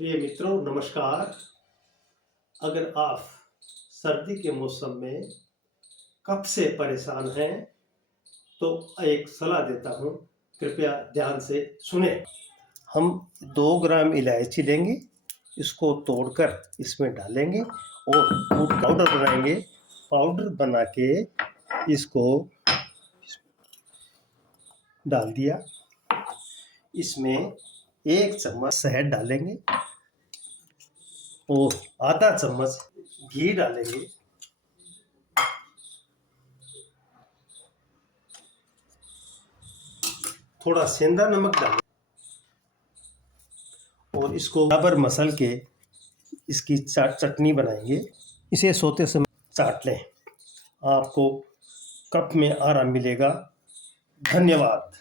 प्रिय मित्रों नमस्कार। अगर आप सर्दी के मौसम में कफ से परेशान हैं तो एक सलाह देता हूँ, कृपया ध्यान से सुने। हम 2 ग्राम इलायची लेंगे, इसको तोड़कर इसमें डालेंगे और पाउडर बनाएंगे। पाउडर बना के इसको डाल दिया। इसमें 1 चम्मच शहद डालेंगे और आधा चम्मच घी डालेंगे। थोड़ा सेंधा नमक डालेंगे और इसको बराबर मसल के इसकी चटनी बनाएंगे। इसे सोते समय चाट लें, आपको कफ में आराम मिलेगा। धन्यवाद।